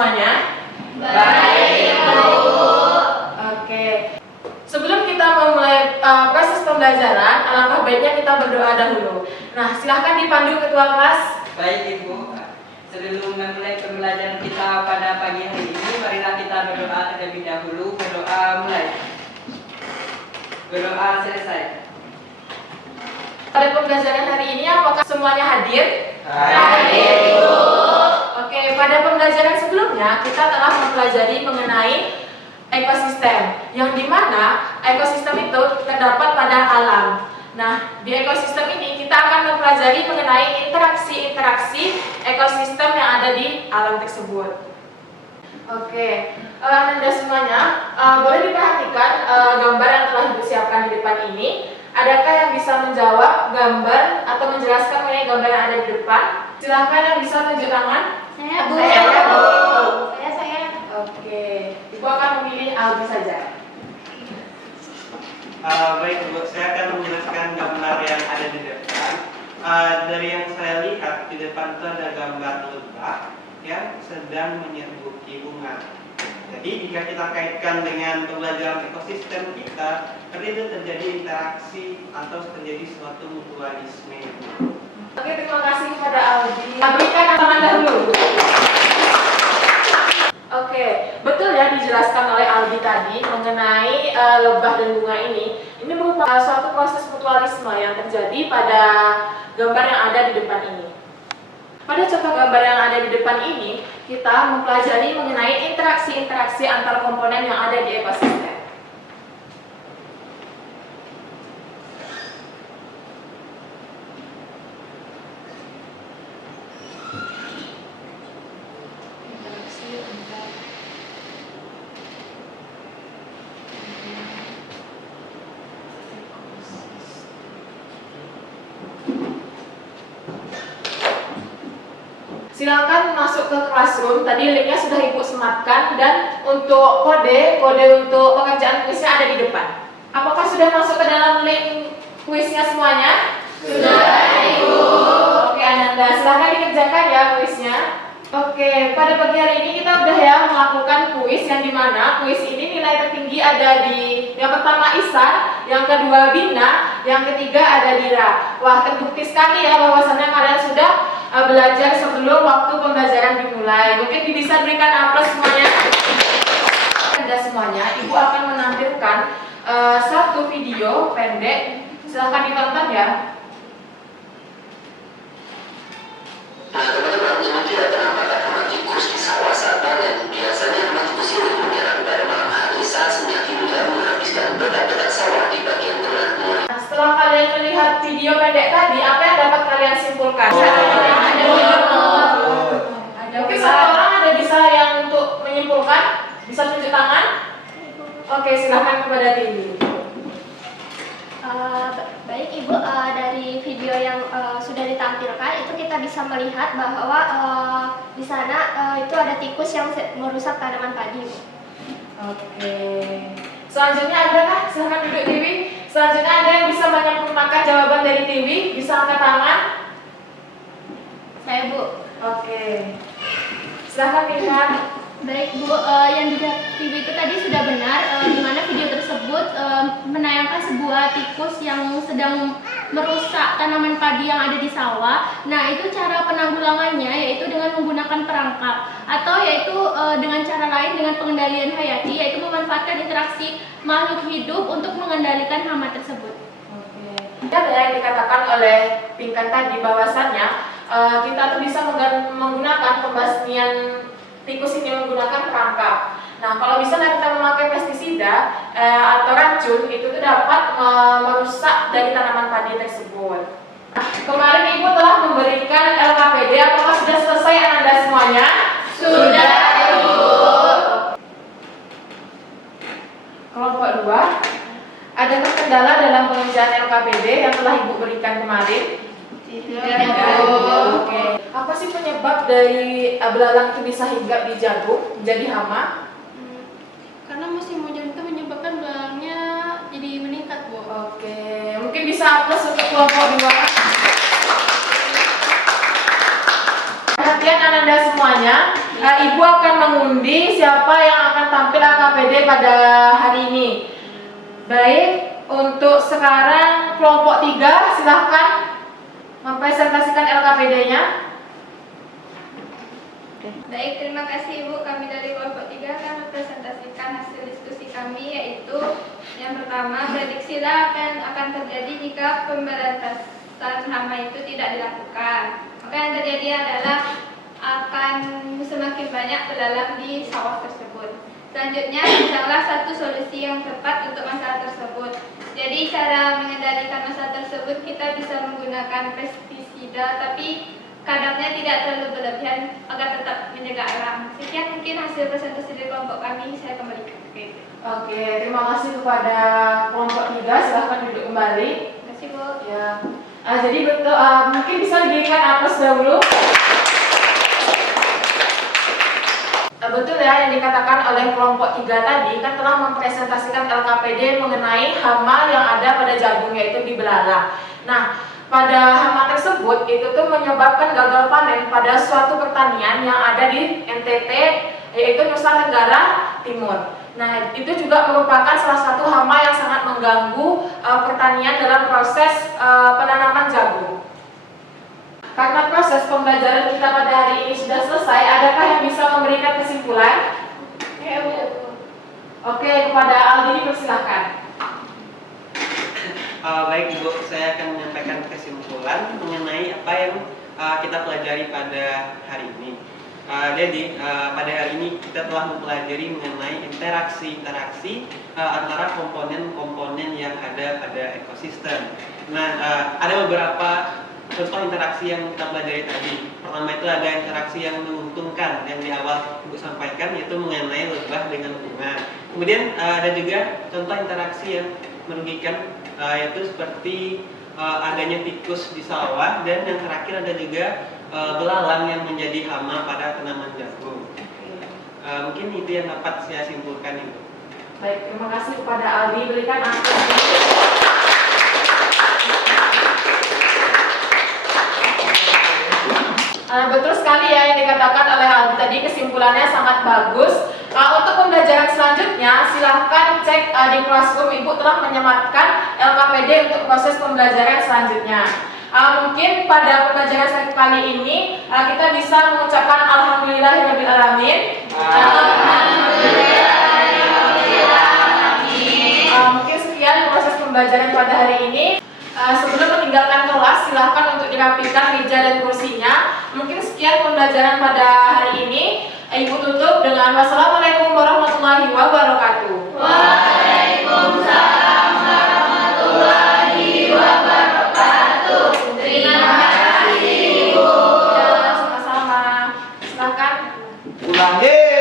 semuanya? Baik, Bu. Oke. Sebelum kita memulai proses pembelajaran, alangkah baiknya kita berdoa dahulu. Nah, silahkan dipandu ketua kelas. Baik, Ibu. Sebelum memulai pembelajaran kita pada pagi hari ini, marilah kita berdoa terlebih dahulu. Berdoa mulai. Berdoa selesai. Pada pembelajaran hari ini, apakah semuanya hadir? Hadir, Ibu. Oke, pada pembelajaran sebelumnya kita telah mempelajari mengenai ekosistem, yang dimana ekosistem itu terdapat pada alam. Nah, di ekosistem ini kita akan mempelajari mengenai interaksi-interaksi ekosistem yang ada di alam tersebut. Oke, Anda semuanya boleh diperhatikan gambar yang telah Ibu siapkan di depan ini. Adakah yang bisa menjawab gambar atau menjelaskan mengenai gambar yang ada di depan? Silahkan yang bisa tunjuk tangan. Saya, Bu. Saya, Bu. Saya. Oke, Ibu akan memilih Aldi saja. Baik, Bu, saya akan menjelaskan gambar yang ada di depan. Dari yang saya lihat di depan itu ada gambar lebah yang sedang menyerbuki bunga. Jadi jika kita kaitkan dengan pembelajaran ekosistem kita, berarti itu terjadi interaksi atau terjadi suatu mutualisme. Oke, terima kasih kepada Aldi. Berikan tangan dahulu. Oke, betul ya dijelaskan oleh Aldi tadi mengenai lebah dan bunga ini. Ini merupakan suatu proses mutualisme yang terjadi pada gambar yang ada di depan ini. Pada contoh gambar yang ada di depan ini, kita mempelajari mengenai interaksi-interaksi antar komponen yang ada di ekosistem. Silakan masuk ke classroom. Tadi linknya sudah Ibu sematkan, dan untuk kode untuk pekerjaan kuisnya ada di depan. Apakah sudah masuk ke dalam link kuisnya semuanya? Sudah, Ibu. Oke, Ananda, silakan dikerjakan ya kuisnya. Oke, pada pagi hari ini kita udah ya melakukan kuis, yang dimana kuis ini nilai tertinggi ada di yang pertama Isan, yang kedua Bina, yang ketiga ada Dira. Wah, terbukti sekali ya bahwasannya kalian sudah belajar sebelum waktu pembelajaran dimulai. Mungkin bisa berikan aplaus semuanya. Anda semuanya, Ibu akan menampilkan satu video pendek. Silahkan ditonton ya. Nah, teman-teman, ini tidak penampakan hama tikus di sawah saat panen. Biasanya hama tikus ini menyerang pada malam hari saat senja tidur menghabiskan petak-petak sawah di bagian tengah mulai. Nah, setelah kalian melihat video pendek tadi, apa yang dapat kalian simpulkan? Mungkin satu orang ada bisa yang untuk menyimpulkan? Bisa tunjuk tangan? Oke, silahkan kepada Tini. Baik, Ibu, dari video yang sudah ditampilkan itu kita bisa melihat bahwa di sana itu ada tikus yang merusak tanaman padi. Oke. Selanjutnya ada kah? Silahkan duduk Tiwi. Selanjutnya ada yang bisa menyempurnakan jawaban dari Tiwi? Bisa angkat tangan? Saya, Bu. Oke. Silahkan pilihan. Baik, Bu, yang di TV itu tadi sudah benar, di mana video tersebut menayangkan sebuah tikus yang sedang merusak tanaman padi yang ada di sawah. Nah, itu cara penanggulangannya yaitu dengan menggunakan perangkap, atau yaitu dengan cara lain dengan pengendalian hayati, yaitu memanfaatkan interaksi makhluk hidup untuk mengendalikan hama tersebut. Oke. Ya, yang dikatakan oleh Pinkan tadi bahwasannya kita tuh bisa menggunakan pembasmian tikus ini menggunakan perangkap. Nah, kalau misalnya kita memakai pestisida atau racun, itu tuh dapat merusak dari tanaman padi tersebut. Nah, kemarin Ibu telah memberikan LKPD. Apakah sudah selesai Anda semuanya? Sudah, Ibu. Kelompok 2, adakah kendala dalam pengerjaan LKPD yang telah Ibu berikan kemarin? Tidak, Bu. Oke. Apa sih penyebab dari belalang itu bisa hinggap di jagung menjadi hama? Karena musim hujan itu menyebabkan belalangnya jadi meningkat, Bu. Oke, mungkin bisa plus untuk kelompok 2. Perhatian Ananda semuanya, Ibu akan mengundi siapa yang akan tampil LKPD pada hari ini. Baik, untuk sekarang kelompok 3 silahkan mempresentasikan LKPD-nya. Baik, terima kasih Ibu. Kami dari kelompok 3 akan mempresentasikan hasil diskusi kami, yaitu yang pertama, prediksilah akan terjadi jika pemberantasan hama itu tidak dilakukan. Maka yang terjadi adalah akan semakin banyak belalang di sawah tersebut. Selanjutnya, carilah satu solusi yang tepat untuk masalah tersebut. Jadi cara mengendalikan masalah tersebut kita bisa menggunakan pestisida, tapi kadarnya tidak terlalu berlebihan agar tetap menjaga alam. Sekian mungkin hasil presentasi dari kelompok kami, saya kembalikan ke Ibu. Oke, terima kasih kepada kelompok 3, silahkan duduk kembali. Terima kasih Bu. Ya, jadi betul, mungkin bisa diberikan aplaus dahulu. Betul ya yang dikatakan oleh kelompok 3 tadi kan telah mempresentasikan LKPD mengenai hama yang ada pada jagung, yaitu di belalang. Nah, pada hama tersebut itu tuh menyebabkan gagal panen pada suatu pertanian yang ada di NTT, yaitu Nusa Tenggara Timur. Nah, itu juga merupakan salah satu hama yang sangat mengganggu pertanian dalam proses penanaman jagung. Karena proses pembelajaran kita pada hari ini sudah selesai, adakah yang bisa memberikan kesimpulan? Ya, Bu. Oke, kepada Aldi dipersilahkan. Baik Ibu, saya akan menyampaikan kesimpulan mengenai apa yang kita pelajari pada hari ini. Jadi pada hari ini kita telah mempelajari mengenai interaksi antara komponen-komponen yang ada pada ekosistem. Nah, ada beberapa contoh interaksi yang kita pelajari tadi. Pertama itu ada interaksi yang menguntungkan yang di awal Ibu sampaikan, yaitu mengenai lebah dengan bunga. Kemudian ada juga contoh interaksi yang merugikan, yaitu seperti adanya tikus di sawah, dan yang terakhir ada juga belalang yang menjadi hama pada tanaman jagung. Mungkin itu yang dapat saya simpulkan Ibu. Baik, terima kasih kepada Aldi. Berikan aplaus. Betul sekali ya yang dikatakan oleh Aldi tadi, kesimpulannya sangat bagus. Untuk pembelajaran selanjutnya silahkan cek di Classroom, Ibu telah menyematkan LKPD untuk proses pembelajaran selanjutnya. Mungkin pada pembelajaran kali ini kita bisa mengucapkan Alhamdulillahirrahmanirrahim. Mungkin sekian proses pembelajaran pada hari ini. Sebelum meninggalkan kelas, silahkan untuk dirapikan meja dan kursinya. Mungkin sekian pembelajaran pada hari ini. Ibu tutup dengan wassalamualaikum warahmatullahi wabarakatuh. Waalaikumsalam warahmatullahi wabarakatuh. Terima kasih Ibu. Ya, sama-sama. Silahkan. Ulangi.